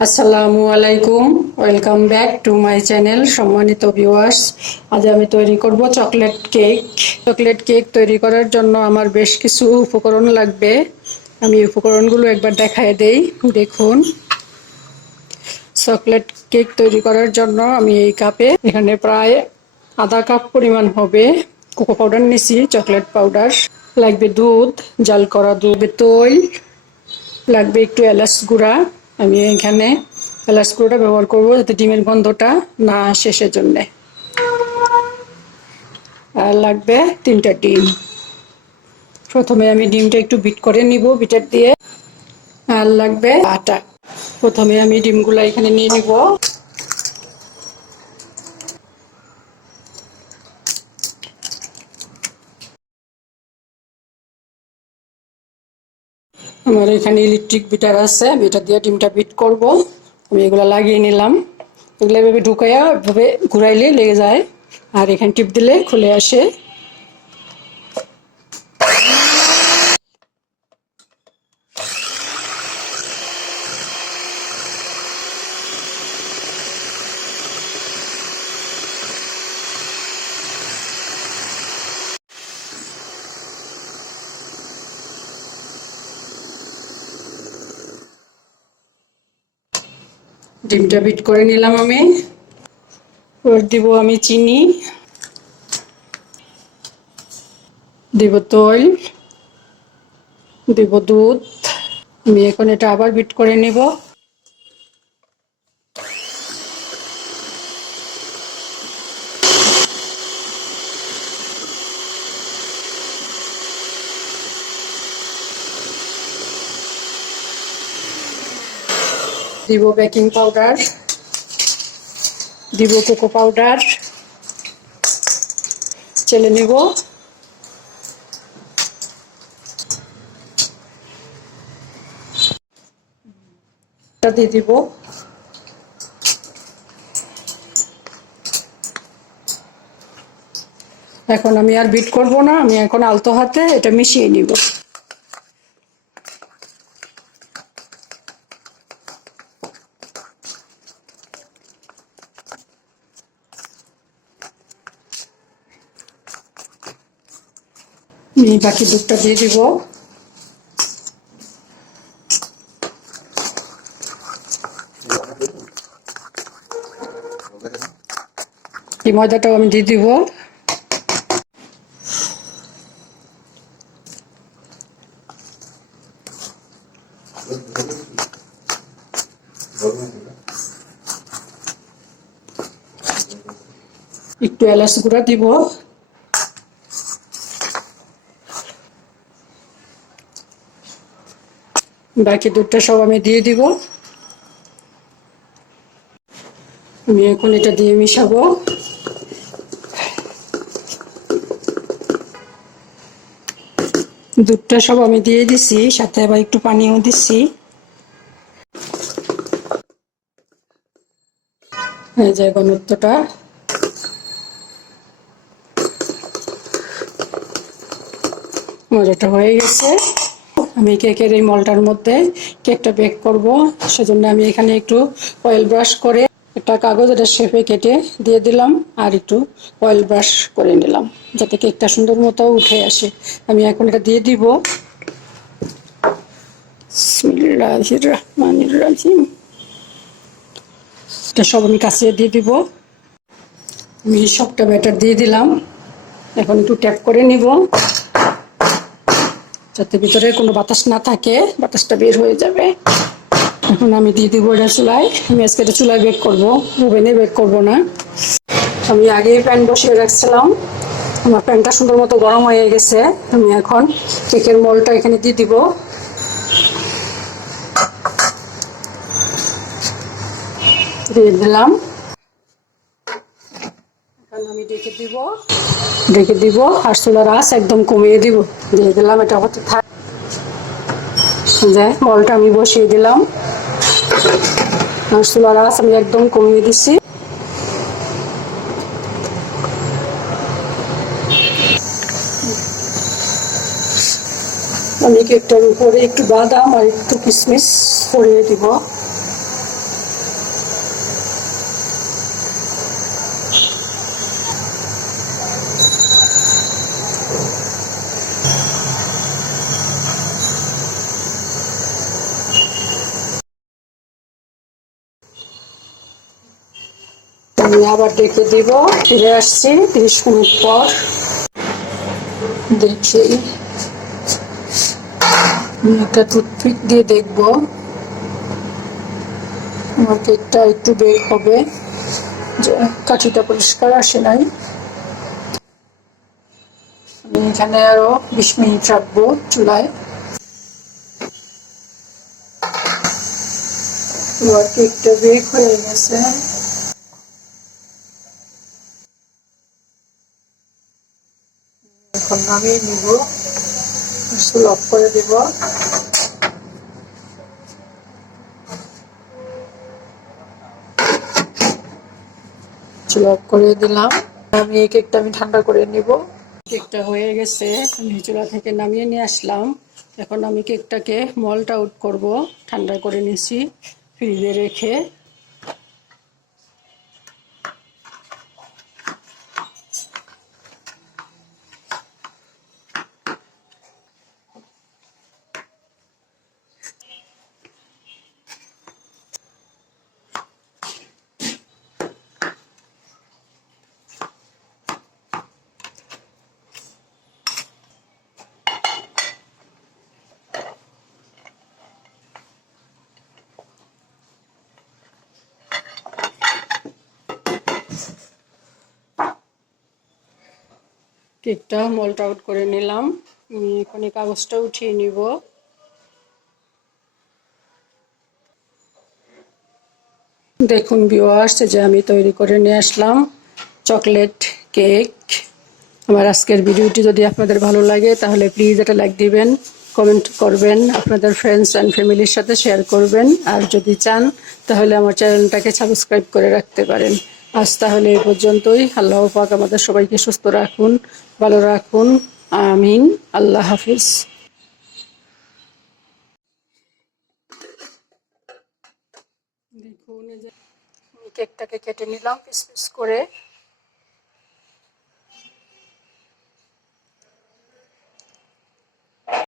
আসসালামু আলাইকুম। Welcome back to my channel সম্মানিত ভিউয়ার্স আজ আমি তৈরি করব চকলেট কেক চকলেট কেক তৈরি করার জন্য আমার বেশ কিছু উপকরণ লাগবে। আমি উপকরণগুলো একবার দেখায় দেই। দেখুন। চকলেট কেক তৈরি করার জন্য আমি এই কাপে এখানে প্রায় আধা কাপ পরিমাণ হবে কোকো পাউডার নিছি চকলেট পাউডার লাগবে দুধ, জাল করা দুধ তৈল লাগবে একটু এলাচ গুঁড়া। আমি এখানে এলাচ ব্যবহার করব যাতে ডিমের গন্ধটা না শেষের জন্যে। আর লাগবে তিনটা ডিম। প্রথমে আমি ডিমটা একটু বিট করে নিব, বিটার দিয়ে। আর লাগবে আটা। প্রথমে আমি ডিমগুলো এখানে নিয়ে নিব। আমার এখানে ইলেকট্রিক বিটার আছে বিটার দিয়ে ডিমটা বিট করব। আমি এগুলো লাগিয়ে নিলাম। এগুলো এভাবে ঢুকাইয়া এভাবে ঘুরাইলে লেগে যায়। আর এখানে টিপ দিলে খুলে আসে। ডিমটা বিট করে নিলাম আমি। ওর দিব আমি চিনি। দিব তৈল। দিব দুধ। আমি এখন এটা আবার বিট করে নিব। দিব বেকিং পাউডার, দিব কোকো পাউডার, চেলে নিব। দিয়ে দিব। এখন আমি আর বিট করব না, আমি এখন আলতো হাতে এটা মিশিয়ে নিব। আমি বাকি দুধটা দিয়ে দিব। এই ময়দাটাও আমি দিয়ে দিব। একটু এলাচ গুঁড়া দিব। বাকি দুধটা সব আমি দিয়ে দিব। আমি এখন এটা দিয়ে মিশাবো। দুধটা সব আমি দিয়ে দিছি, সাথে আবার একটু পানিও দিচ্ছি এই যে ঘনত্বটা। এটা হয়ে গেছে। আমি কেকের এই মলটার মধ্যে কেকটা বেক করব। সেজন্য আমি এখানে একটু অয়েল ব্রাশ করে একটা কাগজ এটা শেপে কেটে দিয়ে দিলাম আর একটু অয়েল ব্রাশ করে নিলাম, যাতে কেকটা সুন্দর মতো উঠে আসে। আমি এখন এটা দিয়ে দিব। সব আমি কাছিয়ে দিয়ে দিব। আমি সবটা ব্যাটার দিয়ে দিলাম। এখন একটু ট্যাপ করে নিব। যাতে ভিতরে কোনো বাতাস না থাকে, বাতাসটা বের হয়ে যাবে। এখন আমি দিয়ে দিব এটা চুলায়। আমি আজকে এটা চুলায় বেক করব, ওভেনে বেক করব না। আমি আগেই প্যান বসিয়ে রাখছিলাম। আমার প্যানটা সুন্দর মতো গরম হয়ে গেছে। আমি এখন কেকের মলটা এখানে দিয়ে দিব। দিয়ে দিলাম। এখন ডেকে দিব। আর চুলার আঁচ একদম কমিয়ে দিব। দিয়ে দিলাম, এটা হতে থাক। যে মলটা আমি বসিয়ে দিলাম। আর চুলার আঁচ আমি একদম কমিয়ে দিচ্ছি আমি কেকটার উপরে একটু বাদাম আর একটু কিশমিশ ছড়িয়ে দিব। আমি আবার ডেকে দিব। ফিরে আসছি তিরিশ মিনিট পর। দেখি। আমি একটা টুথপিক দিয়ে দেখব। আমার কেকটা একটু বের হবে। যে কাঠিটা পরিষ্কার আসে নাই। আমি এখানে আরও বিশ মিনিট রাখব চুলায়। কেকটা বেক হয়ে গেছে এখন নামিয়ে নিব। লক করে দিব। লক করে দিলাম। আমি এই কেকটা আমি ঠান্ডা করে নিব। কেকটা হয়ে গেছে। আমি চুলা থেকে নামিয়ে নিয়ে আসলাম। এখন আমি কেকটাকে মল্ট আউট করব। ঠান্ডা করে নিছি ফ্রিজে রেখে। কেকটা মল্ট আউট করে নিলাম। আমি এখন এই কাগজটা উঠিয়ে নিব। দেখুন ভিউয়ার্স যে আমি তৈরি করে নিয়ে আসলাম চকলেট কেক আমার আজকের ভিডিওটি যদি আপনাদের ভালো লাগে, তাহলে প্লিজ এটা লাইক দিবেন কমেন্ট করবেন, আপনাদের ফ্রেন্ডস অ্যান্ড ফ্যামিলির সাথে শেয়ার করবেন। আর যদি চান, তাহলে আমার চ্যানেলটাকে সাবস্ক্রাইব করে রাখতে পারেন। আজ তাহলে এ পর্যন্তই। আল্লাহ পাক আমাদের সবাইকে সুস্থ রাখুন, ভালো রাখুন। আমিন। আল্লাহ হাফিজ। দেখুন কেকটাকে কেটে নিলাম, পিস পিস করে।